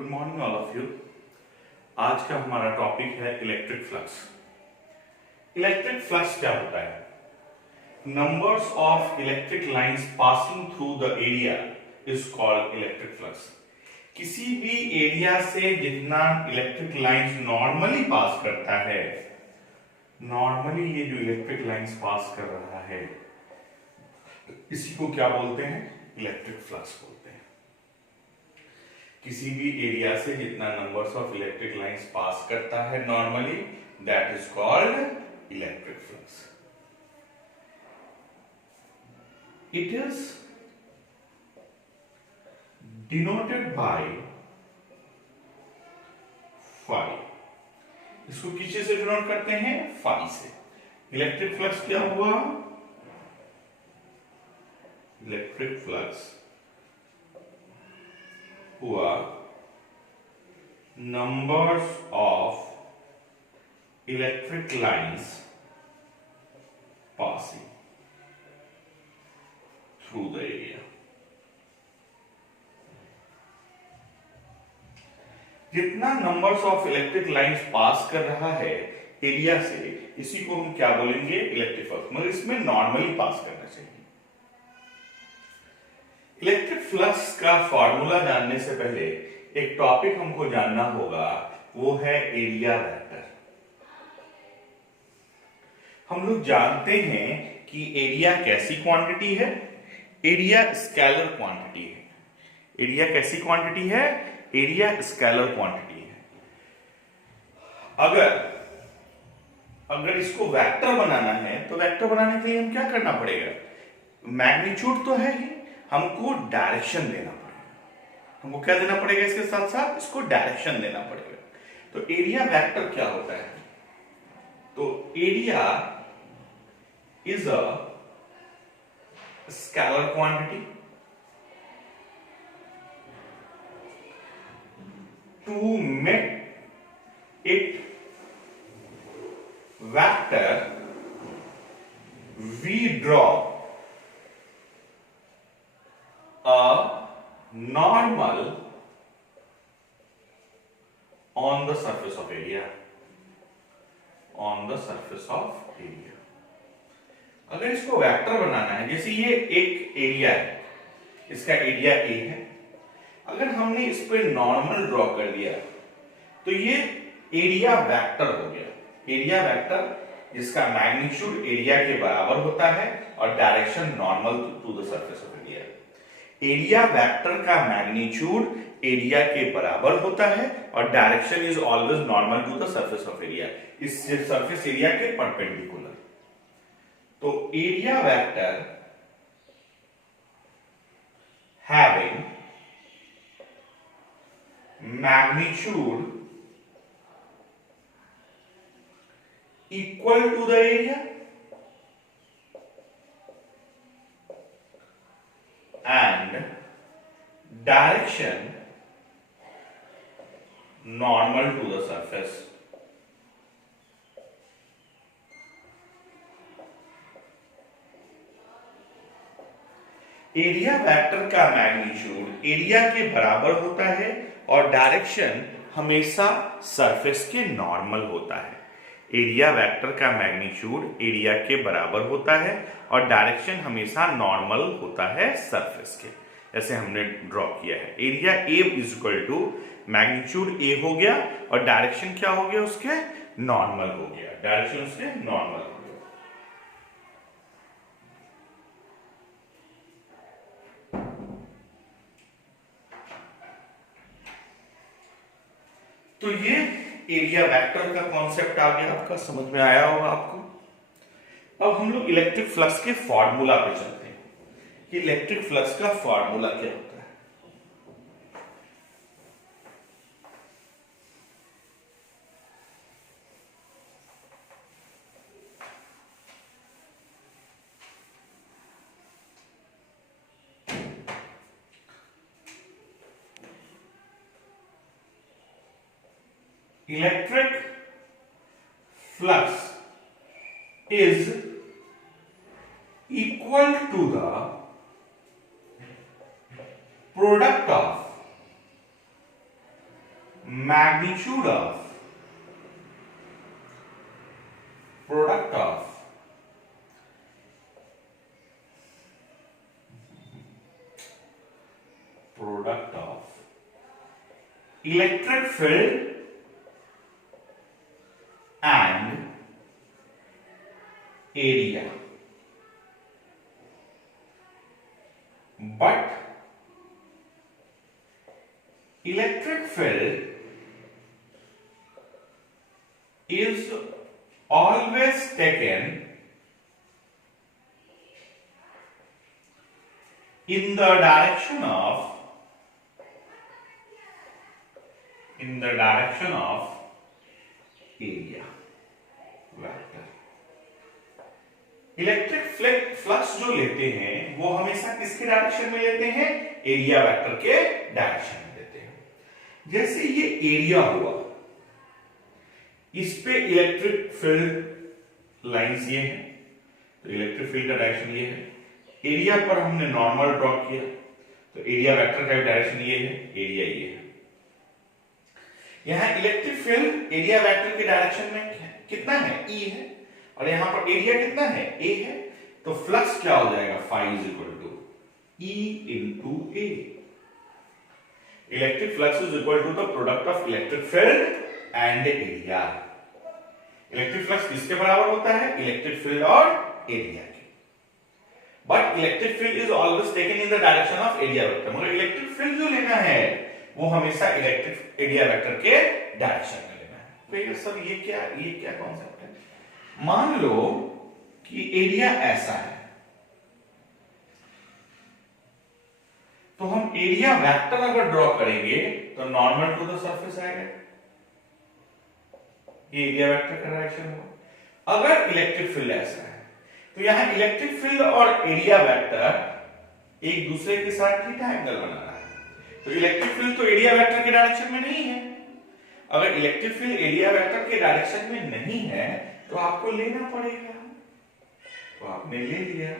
Good morning all of you. आज का हमारा टॉपिक है इलेक्ट्रिक फ्लक्स। इलेक्ट्रिक फ्लक्स क्या होता है? Numbers of electric lines passing through the area is called electric flux. किसी भी एरिया से जितना इलेक्ट्रिक लाइंस नॉर्मली पास करता है, नॉर्मली ये जो इलेक्ट्रिक लाइंस पास कर रहा है, इसी को क्या बोलते हैं? इलेक्ट्रिक फ्लक्स बोलते हैं। किसी भी एरिया से जितना numbers of electric lines pass करता है normally, that is called electric flux. It is denoted by phi. इसको किससे से डिनोट करते हैं? फाई से। इलेक्ट्रिक फ्लक्स क्या हुआ? इलेक्ट्रिक फ्लक्स हुआ numbers of electric lines passing through the area. जितना नंबर्स ऑफ इलेक्ट्रिक लाइंस पास कर रहा है एरिया से, इसी को हम क्या बोलेंगे? Electric flux. मगर इसमें नॉर्मली पास करना चाहिए। इलेक्ट्रिक फ्लक्स का फॉर्मूला जानने से पहले एक टॉपिक हमको जानना होगा, वो है एरिया वेक्टर। हम लोग जानते हैं कि एरिया कैसी क्वांटिटी है? एरिया स्केलर क्वांटिटी है। एरिया कैसी क्वांटिटी है? एरिया स्केलर क्वांटिटी है। अगर इसको वेक्टर बनाना है, तो वेक्टर बनाने के लिए हम क्या करना पड़ेगा? मैग्नीट्यूड तो है ही, हमको डायरेक्शन देना पड़ेगा। हमको क्या देना पड़ेगा? इसके साथ साथ इसको डायरेक्शन देना पड़ेगा। तो एरिया वेक्टर क्या होता है? तो area is a scalar quantity to make it vector we draw a normal on the surface of area, on the surface of area। अगर इसको वेक्टर बनाना है, जैसे ये एक एरिया है, इसका एरिया ए है, अगर हमने इस पे नॉर्मल ड्रॉ कर दिया तो ये एरिया वेक्टर हो गया। एरिया वेक्टर जिसका मैग्नीट्यूड एरिया के बराबर होता है और direction normal to the surface of area. Area vector का मैग्नीट्यूड एरिया के बराबर होता है और direction is always normal to the surface of area, इस सरफेस एरिया के परपेंडिकुलर। तो area vector having magnitude equal to the area and direction normal to the surface। Area vector का मैग्नीट्यूड एरिया के बराबर होता है और डायरेक्शन हमेशा सरफेस के नॉर्मल होता है। एरिया वेक्टर का मैग्नीट्यूड एरिया के बराबर होता है और डायरेक्शन हमेशा नॉर्मल होता है सरफेस के, जैसे हमने ड्रॉ किया है। Area A is equal to magnitude A हो गया और डायरेक्शन क्या हो गया? उसके नॉर्मल हो गया। डायरेक्शन उसके नॉर्मल हो गया। तो ये एरिया वेक्टर का कॉन्सेप्ट आ गया, आपका समझ में आया होगा आपको। अब हम लोग इलेक्ट्रिक फ्लक्स के फॉर्मूला पे चलते हैं कि इलेक्ट्रिक फ्लक्स का फॉर्मूला क्या होता है। Electric flux is equal to the product of magnitude of product of electric field and area, but electric field is always taken in the direction of area vector. Electric flux जो लेते हैं वो हमेशा किसके direction में लेते हैं? Area vector के डायरेक्शन में लेते हैं। जैसे ये एरिया हुआ, इस पे इलेक्ट्रिक फील्ड लाइंस ये हैं, तो इलेक्ट्रिक फील्ड का डायरेक्शन ये है। एरिया पर हमने नॉर्मल ड्रॉ किया, तो एरिया वेक्टर का डायरेक्शन ये है, एरिया ये है। यहां इलेक्ट्रिक फील्ड एरिया वेक्टर के डायरेक्शन में कितना है? E है, और यहां पर एरिया कितना है? A है। तो फ्लक्स क्या हो जाएगा? phi is equal to E into A। Electric flux is equal to the product of electric field and area. Electric flux किसके बराबर होता है? इलेक्ट्रिक फील्ड और एरिया के। But electric field is always taken in the direction of area vector. मगर electric field जो लेना है वो हमेशा इलेक्ट्रिक एरिया वेक्टर के डायरेक्शन में लेना है। तो ये सर ये क्या कॉन्सेप्ट है? मान लो कि एरिया ऐसा है, तो हम एरिया वेक्टर अगर ड्रॉ करेंगे तो नॉर्मल टू द सरफेस आएगा, ये एरिया वेक्टर का डायरेक्शन होगा। अगर इलेक्ट्रिक फील्ड ऐसा है तो यहां इलेक्ट्रिक फील्ड और एरिया वेक्टर एक दूसरे के साथ थीटा एंगल बना रहा है। तो इलेक्ट्रिक फील्ड तो एरिया वेक्टर के डायरेक्शन में नहीं है। अगर इलेक्ट्रिक फील्ड एरिया वेक्टर के डायरेक्शन में नहीं है तो आपको लेना पड़ेगा। तो आपने ले लिया,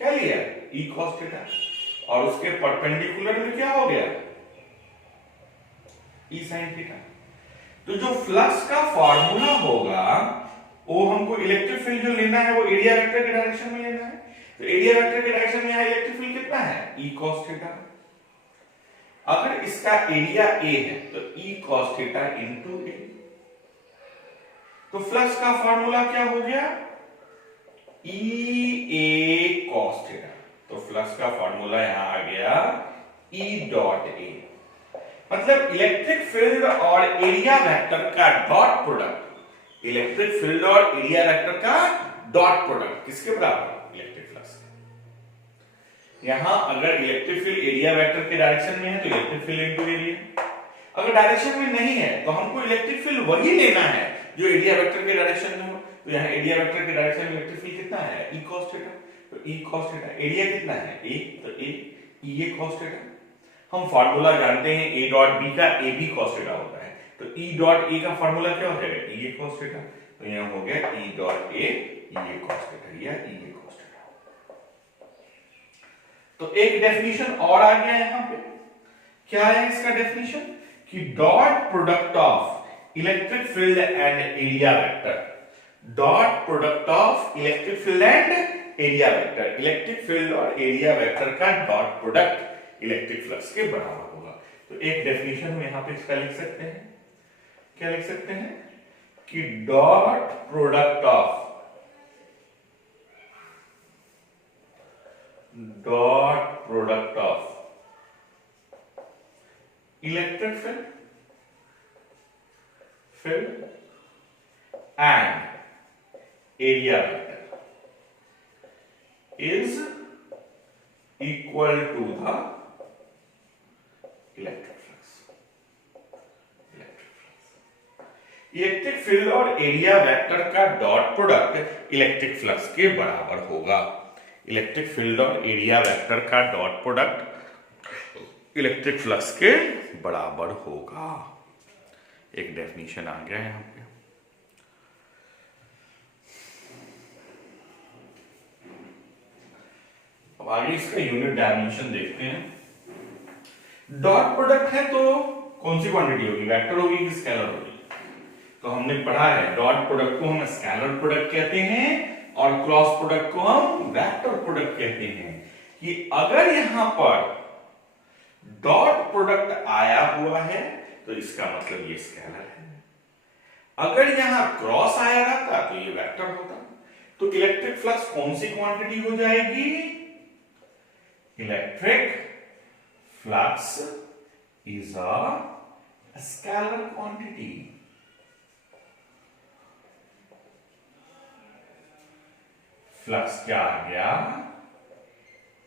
क्या लिया? E cos थीटा, और उसके परपेंडिकुलर में क्या हो गया? E sin theta. तो जो फ्लक्स का फॉर्मूला होगा वो हमको इलेक्ट्रिक फील्ड जो लेना है वो एरिया वेक्टर के डायरेक्शन में लेना है। तो एरिया वेक्टर के डायरेक्शन में यहां इलेक्ट्रिक फील्ड कितना है? E cos theta. अगर इसका एरिया A है तो E cos theta into A। तो फ्लक्स का फॉर्मूला क्या हो गया? E A cos theta. तो फ्लक्स का फॉर्मूला यहां आ गया E डॉट A। मतलब इलेक्ट्रिक फील्ड और एरिया वेक्टर का डॉट प्रोडक्ट, इलेक्ट्रिक फील्ड और एरिया वेक्टर का डॉट प्रोडक्ट किसके बराबर? Electric flux. यहां अगर इलेक्ट्रिक फील्ड एरिया वेक्टर के डायरेक्शन में है तो इलेक्ट्रिक फील्ड इनटू एरिया। अगर डायरेक्शन में नहीं है तो हमको इलेक्ट्रिक फील्ड वही लेना है जो एरिया वेक्टर के डायरेक्शन में हो। तो यहां एरिया वेक्टर के डायरेक्शन में इलेक्ट्रिक फील्ड कितना है? E cos theta. तो E cos थीटा, एरिया कितना है? A, तो A E A cos theta. हम फार्मूला जानते हैं A डॉट B का, A B cos थीटा होता है। तो E डॉट A का फार्मूला क्या हो जाएगा? E A cos theta. तो यहां हो गया E dot A E A cos theta या E A cos थीटा। तो एक डेफिनेशन और आ गया यहां पे। क्या है इसका डेफिनेशन? कि dot product of electric field and area vector, dot product of electric field and area vector, electric field और एरिया वेक्टर का डॉट प्रोडक्ट इलेक्ट्रिक फ्लक्स के बराबर होगा। तो एक डेफिनेशन हम यहां पे इसका लिख सकते हैं, क्या लिख सकते हैं? कि dot product of electric field and area vector is equal to the electric flux। Electric field और एरिया वेक्टर का डॉट प्रोडक्ट इलेक्ट्रिक फ्लक्स के बराबर होगा। इलेक्ट्रिक फील्ड और एरिया वेक्टर का डॉट प्रोडक्ट इलेक्ट्रिक फ्लक्स के बराबर होगा। एक डेफिनेशन आ गया यहां पे। अब आगे इसका यूनिट डायमेंशन देखते हैं। डॉट प्रोडक्ट है तो कौन सी क्वांटिटी होगी, वेक्टर होगी कि स्केलर होगी? तो हमने पढ़ा है डॉट प्रोडक्ट को हम स्केलर प्रोडक्ट कहते हैं और क्रॉस प्रोडक्ट को हम वेक्टर प्रोडक्ट कहते हैं। कि अगर यहां पर डॉट प्रोडक्ट आया हुआ है तो इसका मतलब ये स्केलर है, अगर यहां क्रॉस आया रहता तो ये वेक्टर होता। तो इलेक्ट्रिक फ्लक्स कौन सी क्वांटिटी हो जाएगी? Electric flux is a scalar quantity. Flux क्या आ गया?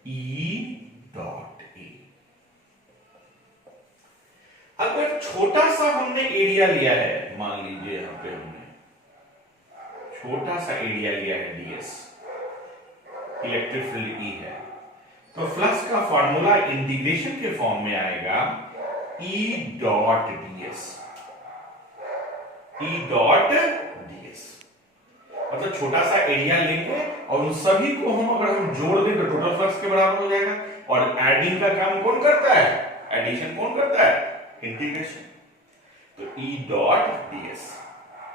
E dot A. अगर छोटा सा हमने एरिया लिया है, मान लीजिए यहां पे हमने छोटा सा एरिया लिया है ds, इलेक्ट्रिक फील्ड ई है, तो फ्लक्स का फॉर्मूला इंटीग्रेशन के फॉर्म में आएगा E dot ds। E dot ds मतलब छोटा सा एरिया लेंगे और उन सभी को हम अगर हम जोड़ दें तो टोटल फ्लक्स के बराबर हो जाएगा। और एडिंग का काम कौन करता है? एडिशन कौन करता है? इंटीग्रेशन। तो E डॉट ds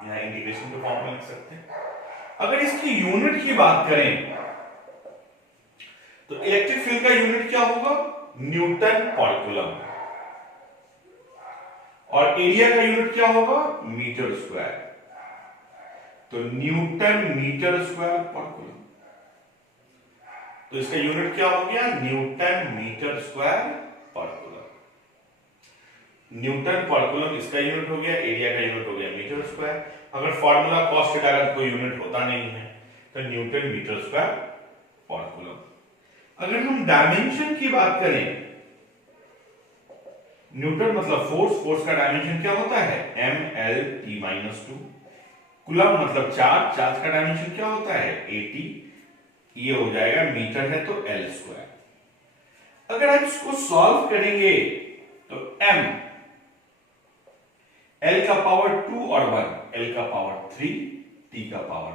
यहां इंटीग्रेशन के फॉर्म में लिख सकते हैं। अगर इसकी यूनिट की बात करें तो इलेक्ट्रिक फील्ड का यूनिट क्या होगा? Newton per coulomb. और एरिया का यूनिट क्या होगा? Metre square. तो newton metre square per coulomb. तो इसका यूनिट क्या हो गया? Newton metre square per coulomb. Newton per coulomb इसका यूनिट हो गया, एरिया का यूनिट हो गया मीटर स्क्वायर। अगर फॉर्मूला कॉस थीटा का कोई यूनिट होता नहीं है तो newton metre square per coulomb. अगर हम डायमेंशन की बात करें, न्यूटन मतलब फोर्स, फोर्स का डायमेंशन क्या होता है? mL/t-2। कूलम मतलब चार्ज, चार्ज का डायमेंशन क्या होता है? AT। ये हो जाएगा मीटर है तो L स्क्वायर। अगर आप इसको सॉल्व करेंगे तो m L का पावर 2 और 1, L का पावर 3, T का पावर